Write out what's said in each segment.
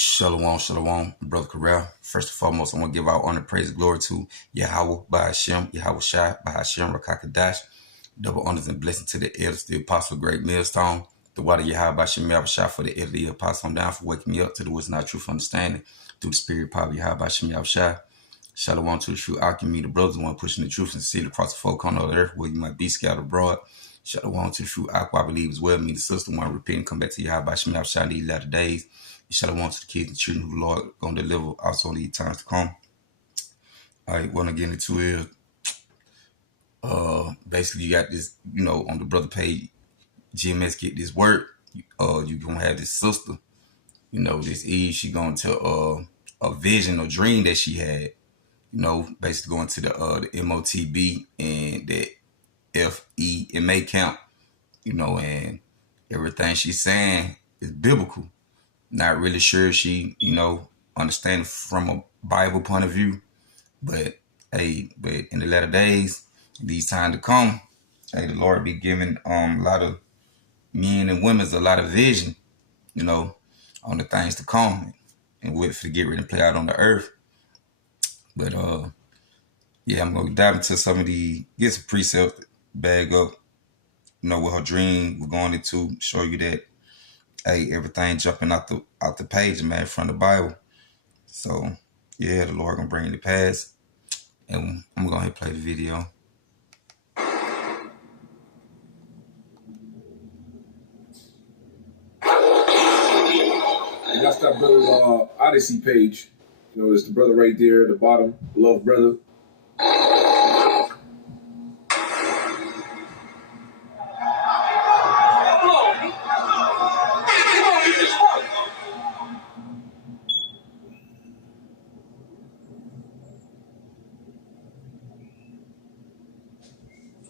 Shalom, shalom, brother Corral. First and foremost, I want to give our honor, praise, and glory to Yahweh, Bahashem, Yahweh Shai, Bahashem, Rakakadash. Double honors and blessings to the elders, the apostle, great millstone, the water Yahweh, Bahashem, Yahweh Shai, for the elder, the apostle. I'm down for waking me up to the wisdom, not truth, understanding, through the spirit, power, Yahweh, Bahashem, Yahweh Shai. Shalom to the true alchemy, the brothers, the one pushing the truth and seed across the four corners of the earth, where you might be scattered abroad. Shalom to the true aqua, I believe as well. Me, the sister, one repent and come back to Yahweh, Bahashem, Yahweh Shai, in these latter days. Shalom to the kids and children who the Lord going to deliver also in these times to come. All right, what I'm getting into is, basically you got this, on the brother page, GMS get this work. You going to have this sister, this Eve, she going to tell a vision or dream that she had, basically going to the MOTB and the FEMA camp, and everything she's saying is biblical. Not really sure she, understand from a Bible point of view, but in the latter days, these times to come, the Lord be giving a lot of men and women a lot of vision, on the things to come and wait for to get ready to play out on the earth. But I'm gonna dive into some of get some precepts, bag up, what her dream we're going into, show you that. Hey, everything jumping out the page, man, from the Bible. So, yeah, the Lord gonna bring it to pass. And I'm gonna play the video. And that's that brother's Odyssey page. It's the brother right there at the bottom, Love Brother.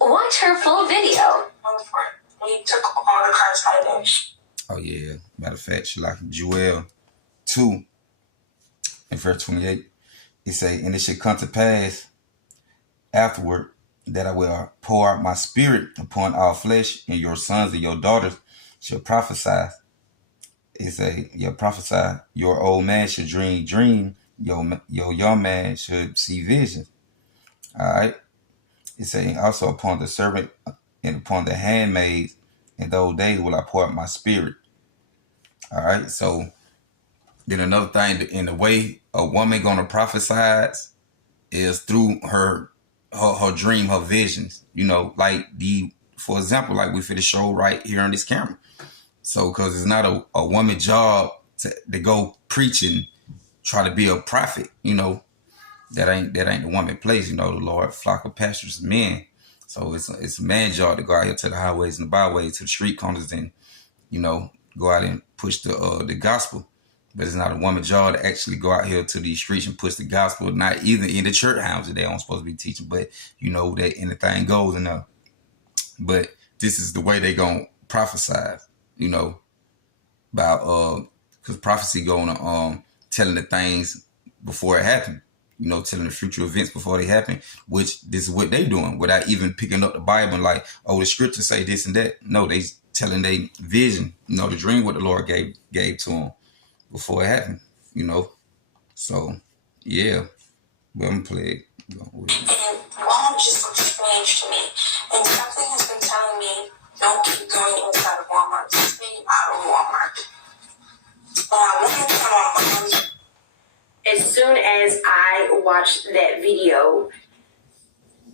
Watch her full video. We took all the cards items. Oh yeah. Matter of fact, Shalak Joel 2 in verse 28. It say, and it should come to pass afterward that I will pour out my spirit upon all flesh, and your sons and your daughters shall prophesy. It say, you'll prophesy. Your old man should dream. Your young man should see visions. All right. It say, also upon the servant and upon the handmaids in those days will I pour out my spirit. All right. So then another thing, in the way a woman gonna prophesy is through her dream, her visions. For example, like we for the show right here on this camera. So, because it's not a woman's job to go preach and try to be a prophet, that ain't the woman's place. The Lord flock of pastors men. So it's a man's job to go out here to the highways and the byways, to the street corners, and go out and push the gospel. But it's not a woman's job to actually go out here to these streets and push the gospel. Not even in the church houses they aren't supposed to be teaching, but that anything goes in there. But this is the way they gonna prophesy, about because prophecy going to telling the things before it happened. Telling the future events before they happen, which this is what they doing without even picking up the Bible and like, oh, the scriptures say this and that. No, they telling their vision, the dream what the Lord gave to them before it happened, So, yeah. Well, I'm playing. And Walmart just looked strange to me. And something has been telling me, don't keep going inside of Walmart. Just stay out of Walmart. And I went to my mom's. As soon as I watched that video,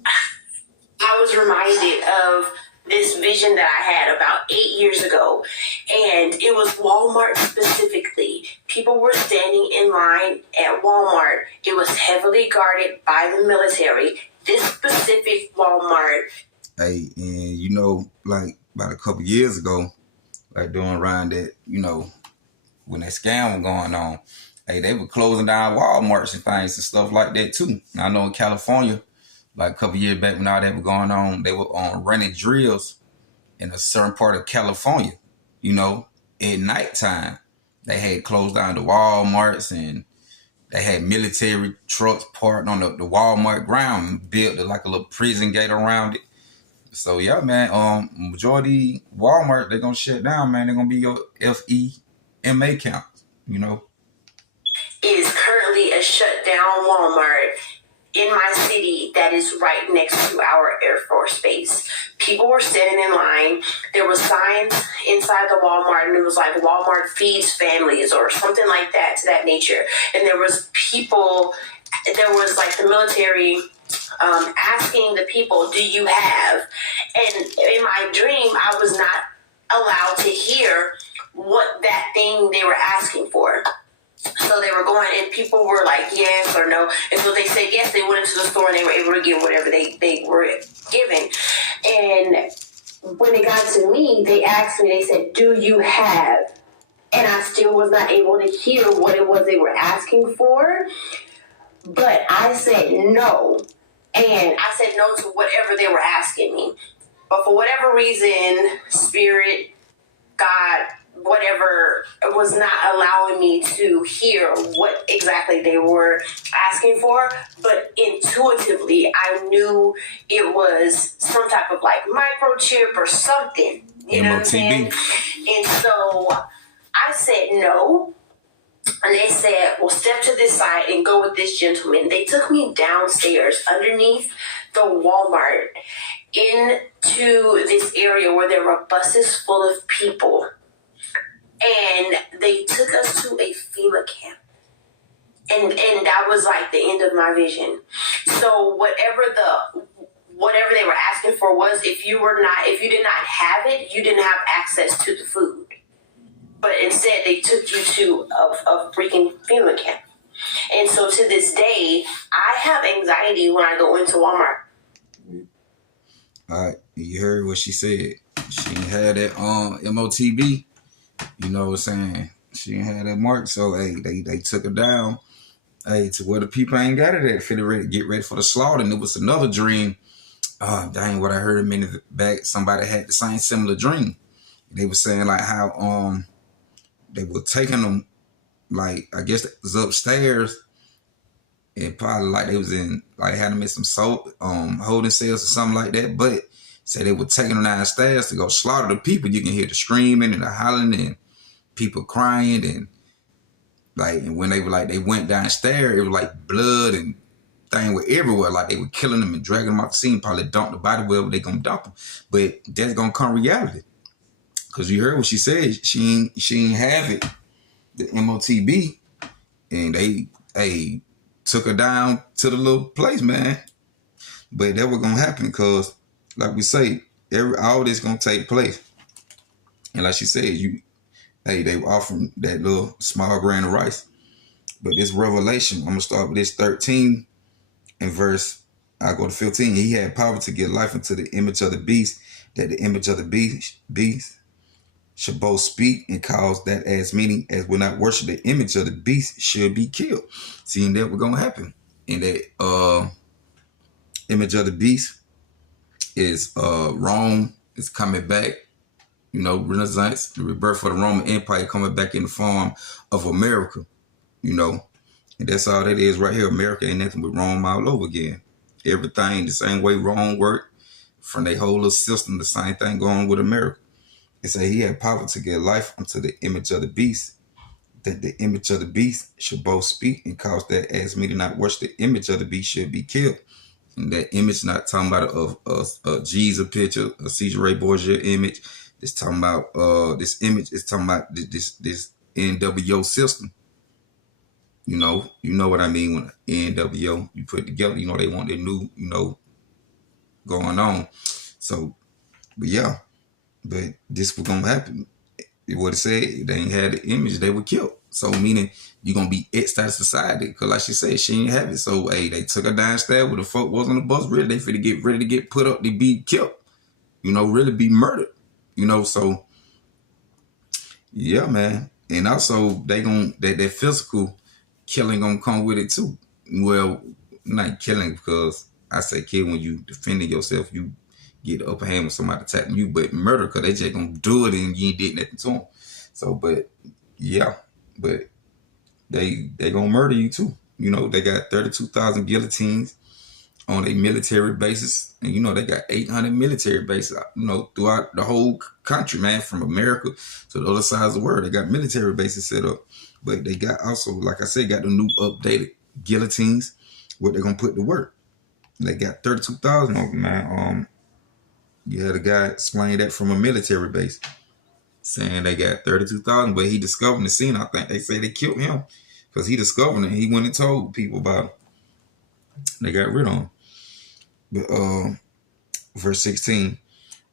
I was reminded of this vision that I had about 8 years ago. And it was Walmart specifically. People were standing in line at Walmart. It was heavily guarded by the military. This specific Walmart. Hey, and like about a couple years ago, like during around that, when that scam was going on, hey, they were closing down Walmarts and things and stuff like that too. And I know in California, like a couple years back when all that was going on, they were running drills in a certain part of California, at nighttime. They had closed down the Walmarts and they had military trucks parked on the Walmart ground and built like a little prison gate around it. So yeah, man, majority Walmart, they're gonna shut down, man. They're gonna be your FEMA count, is currently a shut down Walmart in my city that is right next to our Air Force Base. People were standing in line. There was signs inside the Walmart, and it was like Walmart feeds families or something like that, to that nature. And there was people, there was like the military asking the people, do you have? And in my dream, I was not allowed to hear what that thing they were asking for. So they were going, and people were like, yes or no. And so they said yes. They went into the store and they were able to get whatever they were given. And when it got to me, they asked me, they said, do you have? And I still was not able to hear what it was they were asking for. But I said no. And I said no to whatever they were asking me. But for whatever reason, Spirit, God, whatever, was not allowing me to hear what exactly they were asking for. But intuitively, I knew it was some type of like microchip or something. You know what I'm saying? And so I said no. And they said, well, step to this side and go with this gentleman. They took me downstairs underneath the Walmart into this area where there were buses full of people. And they took us to a FEMA camp. And that was like the end of my vision. So whatever they were asking for was, if you did not have it, you didn't have access to the food. But instead they took you to a freaking FEMA camp. And so to this day, I have anxiety when I go into Walmart. All right, you heard what she said. She had that MOTB. You know what I'm saying? She ain't had that mark, so hey, they took her down, hey, to where the people ain't got it at, ready, get ready for the slaughter. And it was another dream. Dang, what I heard a minute back, somebody had the same similar dream. They were saying like how they were taking them, like I guess it was upstairs, and probably like they was in, like had them in some holding cells or something like that, but say they were taking them downstairs to go slaughter the people. You can hear the screaming and the hollering and people crying, and like, and when they were like, they went downstairs, it was like blood and thing were everywhere. Like they were killing them and dragging them off the scene, probably dump the body wherever they gonna dump them. But that's gonna come reality. Cause you heard what she said. She ain't have it, the MOTB, and they took her down to the little place, man. But that was gonna happen, cause like we say, all this gonna take place. And like she said, they were offering that little small grain of rice. But this revelation, I'm gonna start with this 13 and verse, I go to 15. He had power to give life unto the image of the beast, that the image of the beast should both speak and cause that as many as will not worship the image of the beast should be killed. Seeing that was gonna happen. And that image of the beast is Rome is coming back, you know, Renaissance, the rebirth of the Roman Empire coming back in the form of America, you know. And that's all that is right here. America ain't nothing but Rome all over again. Everything the same way Rome worked, from their whole little system, the same thing going with America. It say he had power to give life unto the image of the beast, that the image of the beast should both speak and cause that as many not worship the image of the beast should be killed. And that image not talking about a Jesus picture, a Caesar Ray Borgia image. It's talking about this image is talking about this NWO system. You know what I mean when NWO you put it together. You know they want their new, you know, going on. So, but yeah, but this was gonna happen. What it said, they ain't had the image, they were killed. So meaning you're gonna be X'd out of society. Cause like she said, she ain't have it. So hey, they took her downstairs where the folk was on the bus, really they finna get ready to get put up to be killed. You know, really be murdered. You know, so yeah, man. And also they gonna that physical killing gonna come with it too. Well, not killing, because I say kill when you defending yourself, you get the upper hand when somebody attacking you, but murder, because they just gonna do it and you ain't did nothing to them. So, but yeah, but they gonna murder you too. You know, they got 32,000 guillotines. on a military basis. And, you know, they got 800 military bases, you know, throughout the whole country, man, from America to the other sides of the world. They got military bases set up. But they got also, like I said, got the new updated guillotines, what they're going to put to work. They got 32,000 of them, man. You had a guy explain that from a military base, saying they got 32,000, but he discovered the scene. I think they say they killed him because he discovered it. He went and told people about it. They got rid of him. But verse 16,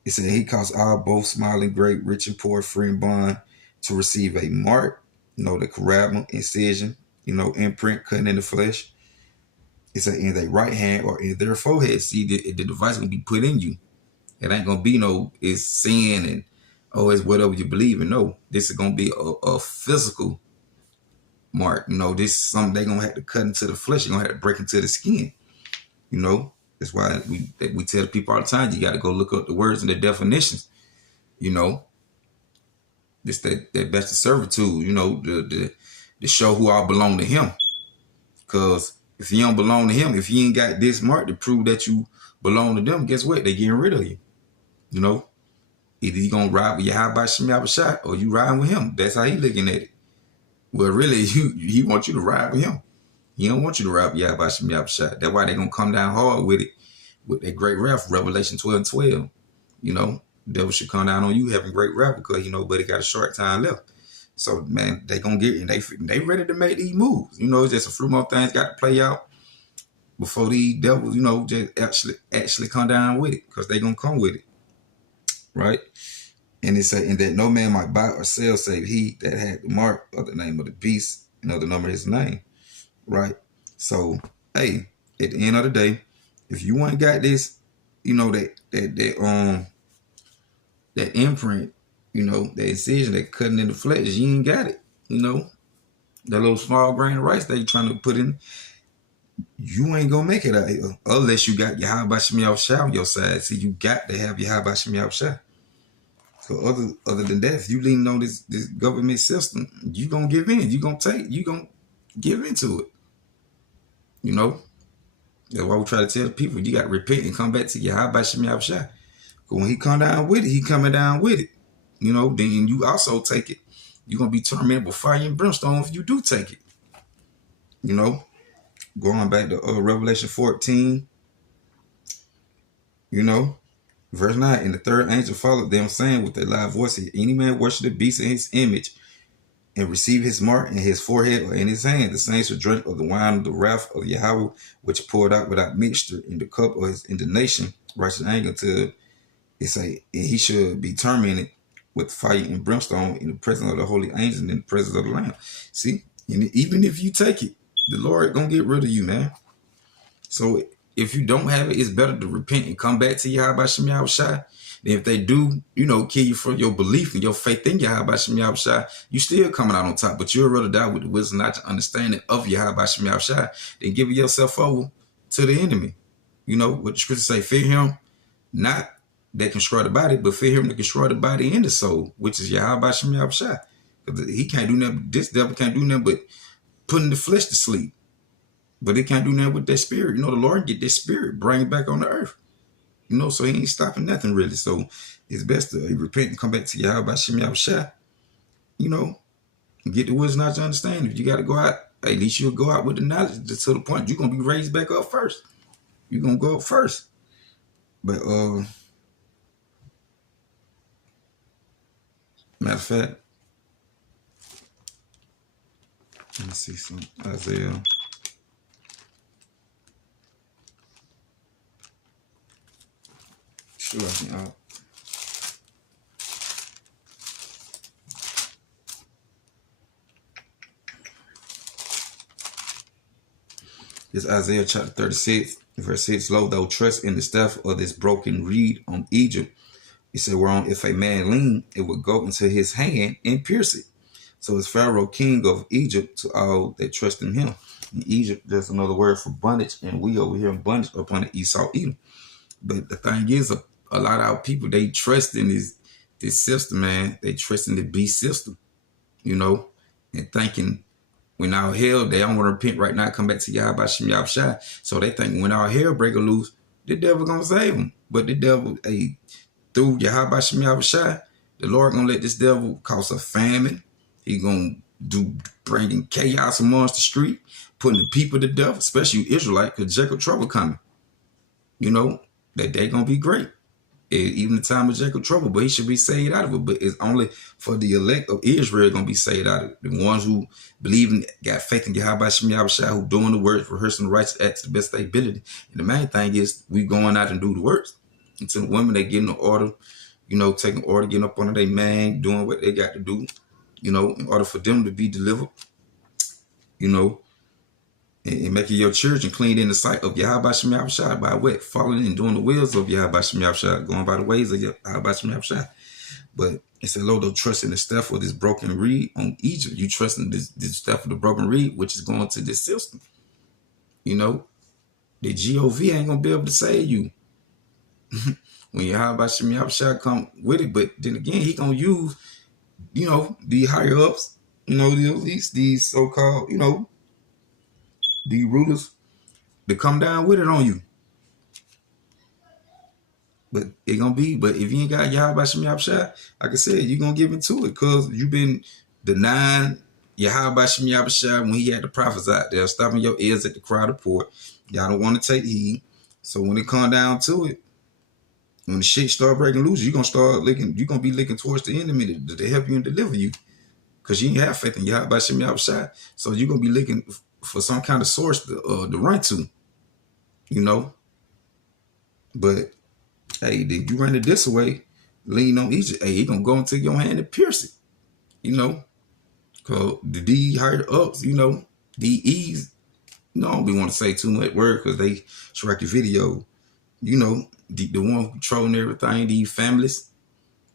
it said, he caused all, both small and great, rich and poor, free and bond, to receive a mark, you know, the carabin, incision, you know, imprint, cutting in the flesh. It said in their right hand or in their forehead. See, the device will be put in you. It ain't gonna be no, it's sin and it's whatever you believe in. No, this is gonna be a physical mark. You know, this is something they're gonna have to cut into the flesh. You're gonna have to break into the skin. You know, that's why we tell people all the time, you got to go look up the words and the definitions. You know, this that best of servitude. You know, to show who all belong to Him. Because if you don't belong to Him, if you ain't got this mark to prove that you belong to them, guess what? They getting rid of you. You know, either you gonna ride with Yahweh Shem Yahushua or you riding with Him. That's how He looking at it. Well, really, He wants you to ride with Him. He don't want you to ride with Yahweh Shem Yahushua. That's why they gonna come down hard with it, with that great wrath, Revelation 12:12. You know, the devil should come down on you having great wrath because, you know, but it got a short time left. So, man, they gonna get, and they ready to make these moves. You know, it's just a few more things got to play out before these devils, you know, just actually come down with it, because they gonna come with it. Right? And it said, and that no man might buy or sell save he that had the mark of the name of the beast and of the number of his name. Right? So, hey, at the end of the day, if you ain't got this, you know, that imprint, you know, that incision, that cutting in the flesh, you ain't got it. You know, that little small grain of rice that you trying to put in, you ain't gonna make it out here unless you got Yahweh Shem Yahushua on your side. See, you got to have Yahweh Shem Yahushua. So other than that, if you lean on this government system, you gonna give in. You gonna give into it. You know, that's why we try to tell people, you got to repent and come back to Yahweh Shem Yahushua. Because when He come down with it, He coming down with it. You know, then you also take it. You're gonna be tormented with fire and brimstone if you do take it. You know. Going back to Revelation 14, you know, verse 9, and the third angel followed them, saying with a loud voice, if any man worship the beast in his image and receive his mark in his forehead or in his hand, the same shall drink of the wine of the wrath of Yahweh, which poured out without mixture in the cup of His indignation, righteous anger, until it say, and he should be tormented with fire and brimstone in the presence of the holy angels and in the presence of the Lamb. See, and even if you take it, the Lord gonna get rid of you, man. So if you don't have it, it's better to repent and come back to Yahweh Shem Yahushua. Then if they do, you know, kill you for your belief and your faith in Yahweh Shem Yahushua, you still coming out on top. But you'll rather die with the wisdom, not the understanding of Yahweh Shem Yahushua, than giving yourself over to the enemy. You know what the scriptures say: fear Him, not that can destroy the body, but fear Him to destroy the body and the soul, which is Yahweh Shem Yahushua. Because He can't do nothing. This devil can't do nothing but putting the flesh to sleep. But it can't do nothing with that spirit. You know, the Lord get that spirit, bring it back on the earth. You know, so He ain't stopping nothing really. So it's best to repent and come back to Yahweh Shem Yahushua. You know, get the wisdom, not to understand. If you got to go out, at least you'll go out with the knowledge to the point you're going to be raised back up first. You're going to go up first. But, matter of fact, let me see some Isaiah. Sure, I can. It's Isaiah chapter 36, verse 6. Lo, thou trust in the staff of this broken reed on Egypt. He said, whereon if a man lean, it would go into his hand and pierce it. So is Pharaoh king of Egypt to all that trust in him. In Egypt, there's another word for bondage, and we over here in bondage upon the Esau Edom. But the thing is, a lot of our people, they trust in this system, man. They trust in the beast system, you know, and thinking when all hell, they don't want to repent right now, come back to Yahweh Shem Yahushua. So they think when all hell break loose, the devil gonna save them. But the devil, through Yahweh Shem Yahushua, the Lord gonna let this devil cause a famine. He gonna do bringing chaos amongst the street, putting the people to death, especially Israelite, because Jacob trouble coming. You know, that they gonna be great. Even the time of Jacob trouble, but he should be saved out of it. But it's only for the elect of Israel gonna be saved out of it. The ones who believe in, got faith in Yahweh Shem Yahushua, who doing the works, rehearsing the righteous acts to the best of their ability. And the main thing is we going out and do the works. And to the women, they getting the order, you know, taking order, getting up under their man, doing what they got to do, you know, in order for them to be delivered, you know, and making your children clean in the sight of Yahweh Shem Yahushua by what? Following and doing the wills of Yahweh Shem Yahushua, going by the ways of Yahweh Shem Yahushua. But it said, Lord, don't trust in the stuff of this broken reed on Egypt. You trust in this stuff of the broken reed, which is going to this system. You know, the GOV ain't going to be able to save you. When Yahweh Shem Yahushua come with it. But then again, he going to use, you know, the higher ups, you know, these so-called, you know, the rulers to come down with it on you. But it gonna be, but if you ain't got Yahweh Shem Yahushua, like I said, you gonna give into it because you've been denying Yahweh Shem Yahushua when he had the prophets out there, stopping your ears at the crowd of port. Y'all don't want to take heed. So when it come down to it, when the shit start breaking loose, you're gonna be looking towards the enemy to help you and deliver you. Because you ain't have faith in Yahweh Shem Yahushua. So you're gonna be looking for some kind of source to run to, you know. But hey, then you run it this way, lean on Egypt. Hey, he gonna go into your hand and pierce it, you know. Cause the D higher ups, you know, DEs, you know, I don't be want to say too much word because they strike your video, you know, the one controlling everything, these families,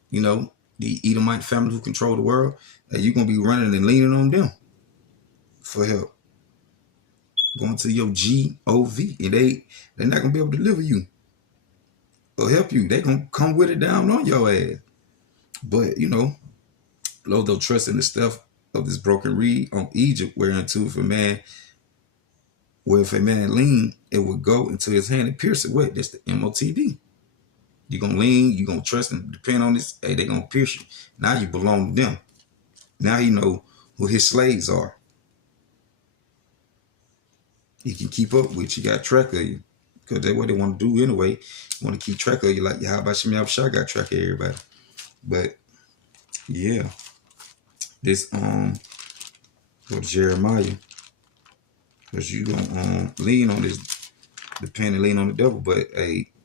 you know, the Edomite family who control the world. Hey, you're gonna be running and leaning on them for help. Going to your GOV, and they're not gonna be able to deliver you or help you. They gonna come with it down on your ass. But you know, Lord, they'll trust in the stuff of this broken reed on Egypt, whereunto if a man lean, it would go into his hand and pierce it. What? That's the MOTB. You're gonna lean, you're gonna trust and depend on this. Hey, they're gonna pierce you. Now you belong to them. Now you know who his slaves are. He can keep up with you, got track of you. Because that's what they want to do anyway. Want to keep track of you like Yahweh Shem Yahushua got track of everybody. But yeah. This go to Jeremiah. Because you gonna lean on this, depend and lean on the devil. But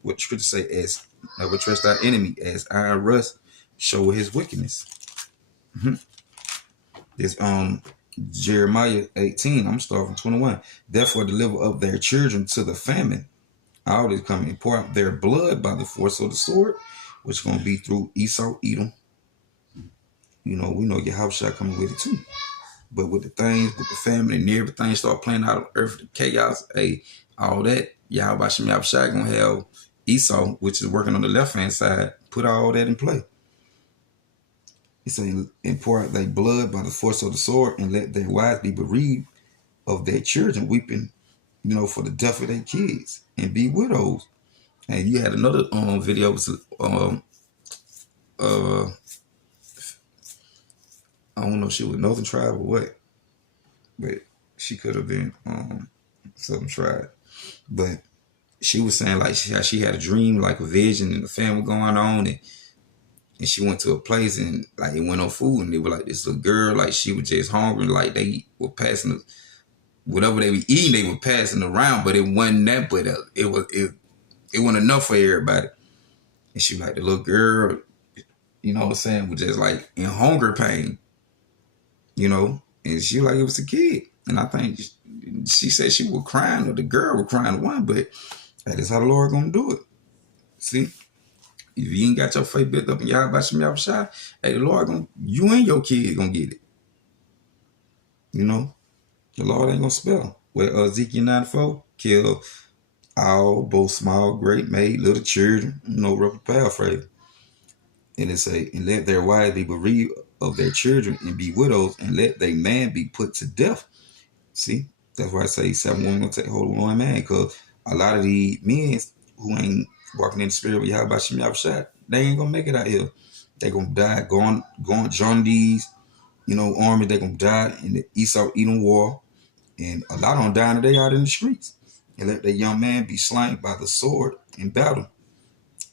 what the scripture say, as never trust our enemy, as iron rust show his wickedness. This Jeremiah 18, I'm starting from 21. Therefore deliver up their children to the famine. All this coming and pour out their blood by the force of the sword, which is going to be through Esau, Edom. You know, we know Yahushua coming with it too. But with the things, with the famine and everything start playing out on earth, the chaos, all that, Yahweh Shem Yahushua going to have Esau, which is working on the left-hand side, put all that in play. He said, and pour out their blood by the force of the sword, and let their wives be bereaved of their children, weeping, you know, for the death of their kids, and be widows. And you had another video, I don't know if she was Northern tribe or what, but she could have been Southern tribe. But she was saying like she had a dream, like a vision, and the family going on, and she went to a place and like it went on food, and they were like this little girl, like she was just hungry, like they were passing whatever they were eating, they were passing around, but it wasn't that, but it wasn't enough for everybody. And she like the little girl, you know what I'm saying, was just like in hunger pain, you know, and she like it was a kid, and I think she said she was crying, or the girl was crying one, but that is how the Lord gonna do it. See. If you ain't got your faith built up in Yahweh Shem Yahushua, hey, the Lord you and your kid gonna get it. You know, the Lord ain't gonna spell. Where Ezekiel 94, kill all, both small, great, maid, little children, you know, rough paraphrase. And it say, and let their wives be bereaved of their children and be widows, and let their man be put to death. See, that's why I say 7 women gonna take hold of one man, because a lot of the men who ain't walking in the spirit with Yahweh Shem Yahushua, they ain't gonna make it out here. They gonna die, going join these, armies. They gonna die in the Esau Edom war, and a lot of them dying today out in the streets. And let that young man be slain by the sword in battle.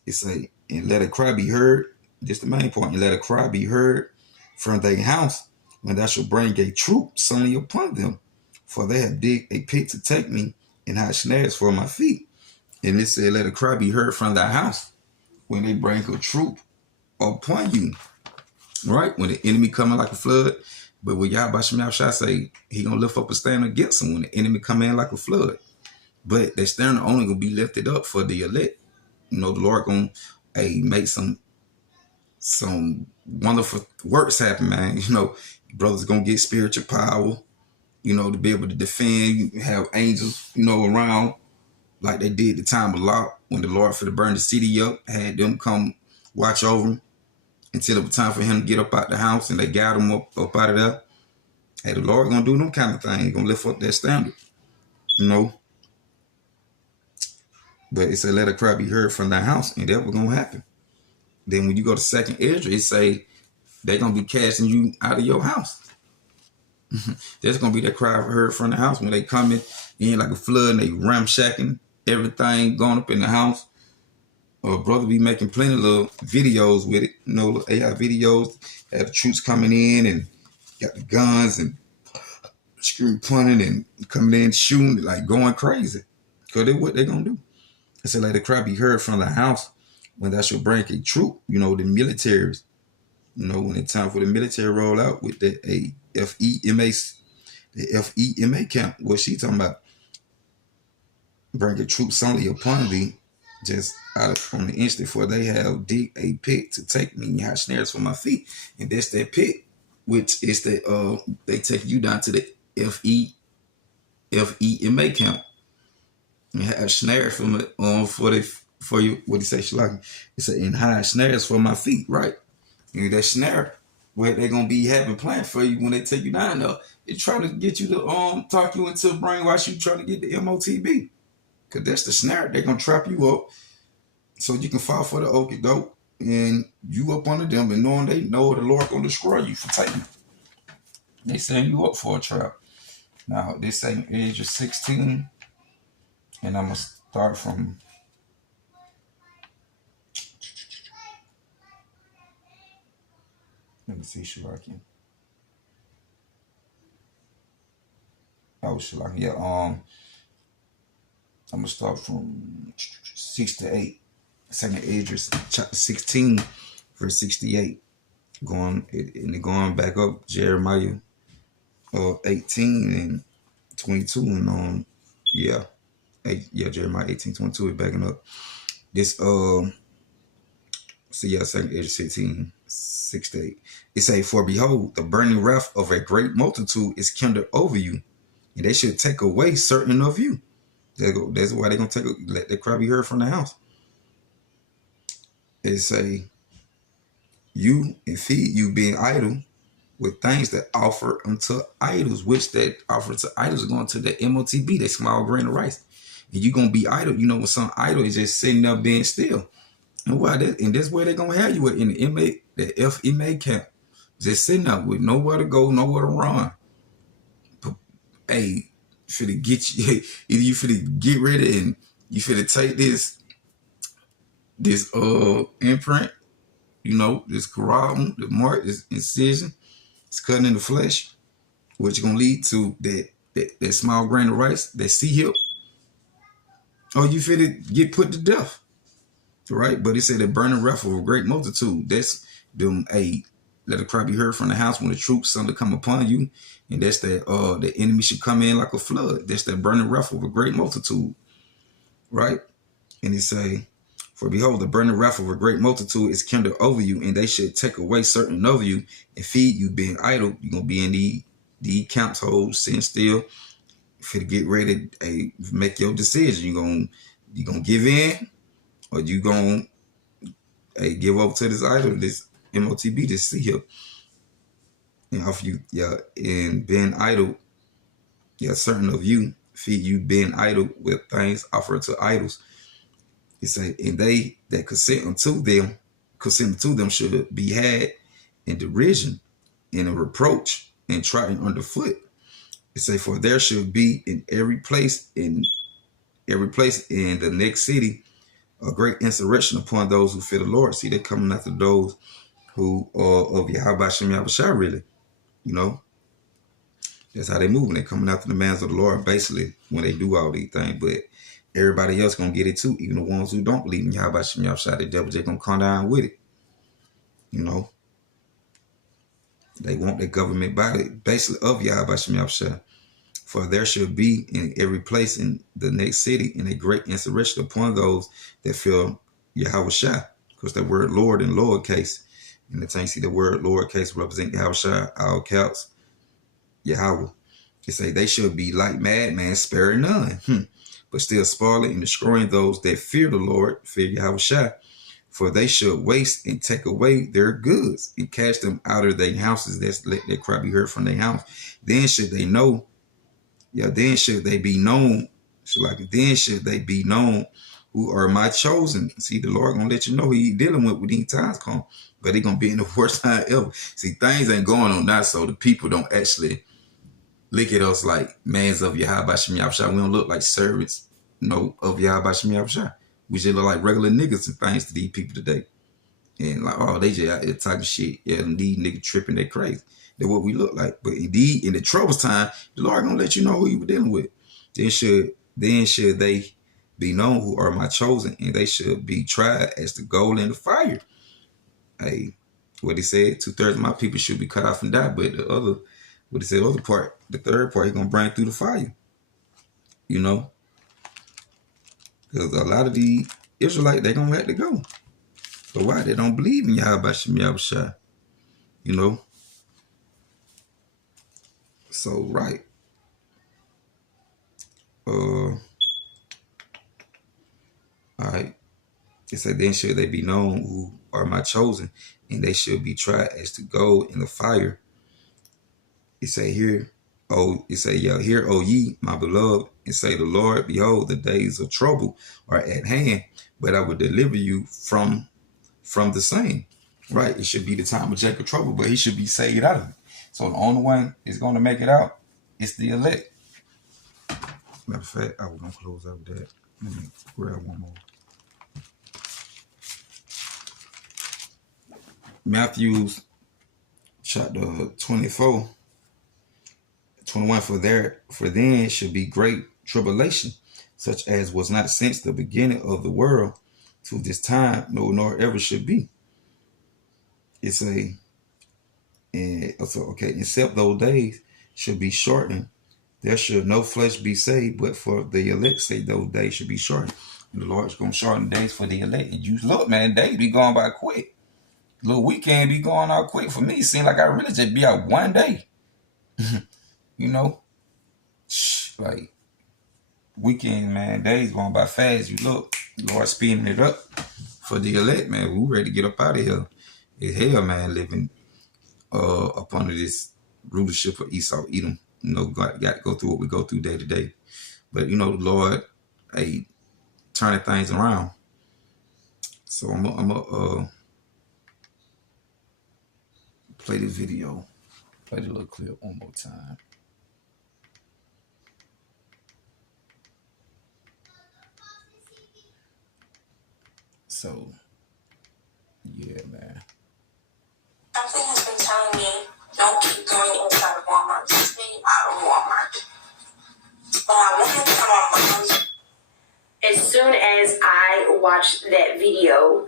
It say, and let a cry be heard. This is the main point. And let a cry be heard from their house when thou shalt bring a troop suddenly upon them. For they have digged a pit to take me and hide snares for my feet. And it said, let a cry be heard from thy house when they bring a troop upon you. Right? When the enemy coming like a flood. But when Yahweh Shem Yahushua say, he gonna lift up a stand against them when the enemy come in like a flood. But that stand only gonna be lifted up for the elect. The Lord gonna make some wonderful works happen, man. Brothers gonna get spiritual power, to be able to defend, have angels, around like they did the time of Lot when the Lord for to burn the city up, had them come watch over him until it was time for him to get up out the house, and they got him up out of there. Hey, the Lord gonna do them kind of things. He gonna lift up that standard, But it said, let a cry be heard from thy house, and that was gonna happen. Then when you go to 2nd Esdras, it say they're gonna be casting you out of your house. There's gonna be that cry heard from the house when they coming in like a flood and they ramshacking everything going up in the house. Brother be making plenty of little videos with it, little AI videos. Have the troops coming in and got the guns and screw punting and coming in shooting, like going crazy. Cause they what they gonna do? It said, let the cry be heard from the house when thou shalt bring a troop, the militaries. When it's time for the military roll out with the FEMA camp, what she talking about? Bring a troop suddenly upon thee, just out on the instant, for they have dig a pit to take me and have snares for my feet. And that's that pit, which is the they take you down to the FEMA camp. And have snares for you. What do you say, Shalaki? It said, and hide snares for my feet, right? And that snare, where they gonna be having planned for you when they take you down there, it try to get you to talk you into brainwash you, trying to get the MOTB, cause that's the snare. They gonna trap you up so you can fall for the okie doke, and you up under them, and knowing they know the Lord gonna destroy you for taking. They setting you up for a trap. Now this ain't age of 16. And I'm going to start from let me see, Shalaki. Oh, Shalaki. Yeah, I'm going to start from 6 to 8. 2nd Esdras, chapter 16, verse 68. Going back up, Jeremiah 18 and 22. And Jeremiah 18:22 is backing up. This 2nd Esdras 16, 6 to 8. It say, for behold, the burning wrath of a great multitude is kindled over you, and they should take away certain of you. That's why they're gonna let the cry be heard from the house. It say, you and feed you being idle with things that offer unto idols, which that offer to idols are going to the MOTB, that small grain of rice. And you gonna be idle. When some idol is just sitting there being still. And that's where they're gonna have you at, in the FEMA camp. Just sitting there with nowhere to go, nowhere to run. But, hey, finna get you, either you finna get ready and you finna take this imprint, this carabin, the mark, this incision, it's cutting in the flesh, which is gonna lead to that small grain of rice, that sea hip. Or you finna get put to death, right? But it said that burning wrath of a great multitude. That's them. Let a cry be heard from the house when the troops suddenly come upon you, and that's that the enemy should come in like a flood. That's that burning wrath of a great multitude, right? And it say, for behold, the burning wrath of a great multitude is kindled over you, and they should take away certain of you and feed you being idle. You're gonna be in the camps, hold, sitting still. If you get ready to make your decision, you gonna give in, or you gonna give up to this idol, this MOTB, this sea here, and off you, and being idle Yeah, certain of you feed you being idle with things offered to idols. He say, and they that consent to them should be had in derision, in a reproach, and trodden underfoot. It say, for there should be in every place in the next city a great insurrection upon those who fear the Lord. See, they're coming after those who are of Yahweh Shem Yahushua, really. You know, that's how they moving. They're coming after the mans of the Lord, basically, when they do all these things. But everybody else gonna get it too, even the ones who don't believe in Yahweh Shem Yahushua. The devil just gonna come down with it. You know, they want the government body, basically, of Yahweh Shem Yahushua. For there should be in every place in the next city in a great insurrection upon those that fear Yahushua. Because the word Lord in lowercase, and the time you see the word lowercase represent Yahushua, all caps, Yahweh. It say they should be like madmen, sparing none, but still spoiling and destroying those that fear the Lord, fear Yahushua. For they should waste and take away their goods and cast them out of their houses. That's let their cry be heard from their house. Then should they know. Yeah, then should they be known. Then should they be known who are my chosen. See, the Lord gonna let you know who he dealing with when these times come. But they gonna be in the worst time ever. See, things ain't going on now, so the people don't actually look at us like mans of Yahweh Shem Yahushua. We don't look like servants, of Yahweh Shem Yahushua. We just look like regular niggas and things to these people today. And like, oh, they just out there talking shit. Yeah, these niggas tripping, they crazy. They're what we look like. But indeed, in the troubles time, the Lord gonna let you know who you were dealing with. Then should they be known who are my chosen, and they should be tried as the gold in the fire. Hey, what he said, 2/3 of my people should be cut off and die. But the third part, he gonna bring through the fire. You know? Because a lot of the Israelites, they gonna have to go. But why? They don't believe in Yahweh Shem Yahushua. You know? So, right. All right. It said, then should they be known who are my chosen, and they should be tried as to gold in the fire. It say here, hear, O ye, my beloved, and say the Lord, behold, the days of trouble are at hand, but I will deliver you from the same. Right? It should be the time of Jacob trouble, but he should be saved out of it. So the only one is going to make it out is the elect. Matter of fact, I was going to close out with that. Let me grab one more. Matthew chapter 24, 21, for then should be great tribulation, such as was not since the beginning of the world to this time, no, nor ever should be. It's except those days should be shortened, there should no flesh be saved, but for the elect say those days should be shortened. And the Lord's going to shorten days for the elect. And you look, man, days be going by quick. Little weekend be going out quick for me. It seems like I really just be out one day. You know? Like, weekend, man, days going by fast. You look, the Lord speeding it up for the elect, man. We ready to get up out of here. It's hell, man, living up under this rulership of Esau, Edom. Got to go through what we go through day to day. But, the Lord, turning things around. So I'm going play the video. Play the little clip one more time. So, yeah, man. Something has been telling me, don't keep going inside of Walmart. Stay out of Walmart. But I wanted to come on Mom's. As soon as I watched that video,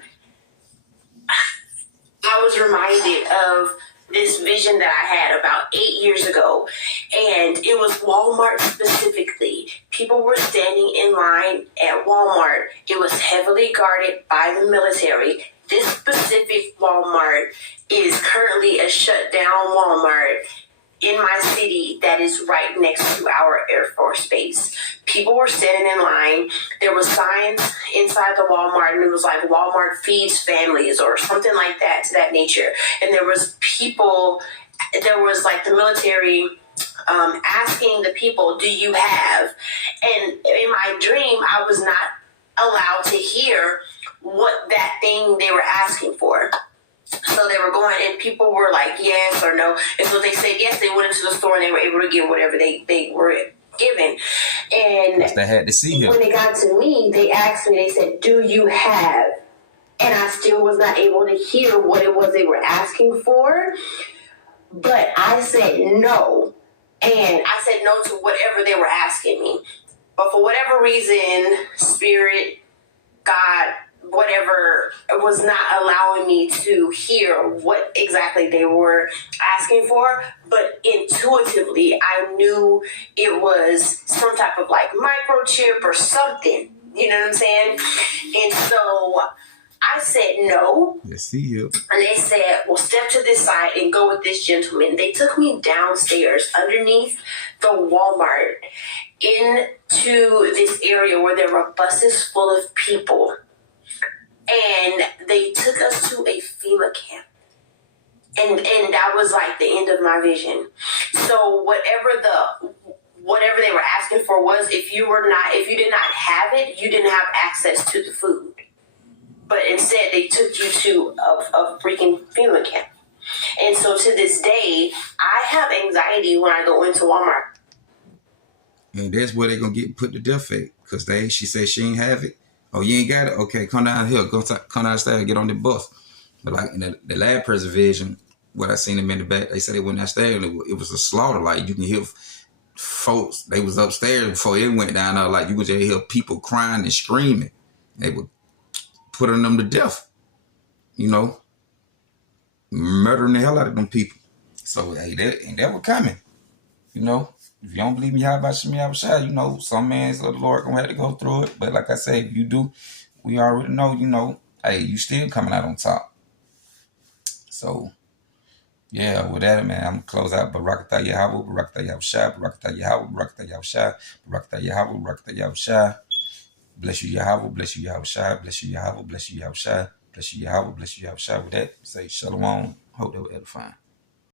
I was reminded of this vision that I had about 8 years ago. And it was Walmart specifically. People were standing in line at Walmart. It was heavily guarded by the military. This specific Walmart is currently a shut down Walmart in my city that is right next to our Air Force Base. People were standing in line. There were signs inside the Walmart, and it was like Walmart feeds families or something like that, to that nature. And there was people, there was like the military asking the people, do you have? And in my dream, I was not allowed to hear what that thing they were asking for. So they were going, and people were like, yes or no. And so they said yes. They went into the store and they were able to get whatever they were given. And they had to see him. When they got to me, they asked me, they said, do you have? And I still was not able to hear what it was they were asking for. But I said no. And I said no to whatever they were asking me. But for whatever reason, Spirit, God, whatever, was not allowing me to hear what exactly they were asking for. But intuitively, I knew it was some type of like microchip or something. You know what I'm saying? And so I said no. Yes, see you. And they said, well, step to this side and go with this gentleman. They took me downstairs underneath the Walmart into this area where there were buses full of people. And they took us to a FEMA camp. And that was like the end of my vision. So whatever they were asking for was, if you did not have it, you didn't have access to the food. But instead, they took you to a freaking FEMA camp. And so to this day, I have anxiety when I go into Walmart. And that's where they're going to get put to death at. Because she said she ain't have it. Oh, you ain't got it? Okay, come down here. Come downstairs, get on the bus. But like in the lab preservation, what I seen them in the back, they said they went downstairs and it was a slaughter. Like you can hear folks, they was upstairs before it went down there. Like you could just hear people crying and screaming. They were putting them to death, murdering the hell out of them people. So, hey, that was coming, If you don't believe me, how about Shemi Abishai? Some man's of the Lord gonna have to go through it. But like I said, if you do, we already know, hey, you still coming out on top. So, yeah, with that, man, I'm gonna close out. Barakatah Yahweh, Barakatah Yahushua, Barakatah Yahweh, Barakatah Yahushua, Barakatah Yahweh, Barakatah Yahushua. Bless you, Yahweh, bless you, Yahushua, bless you, Yahweh, bless you, Yahushua, bless you, Yahweh, bless you, Yahushua. With that, say shalom. Hope that was edifying.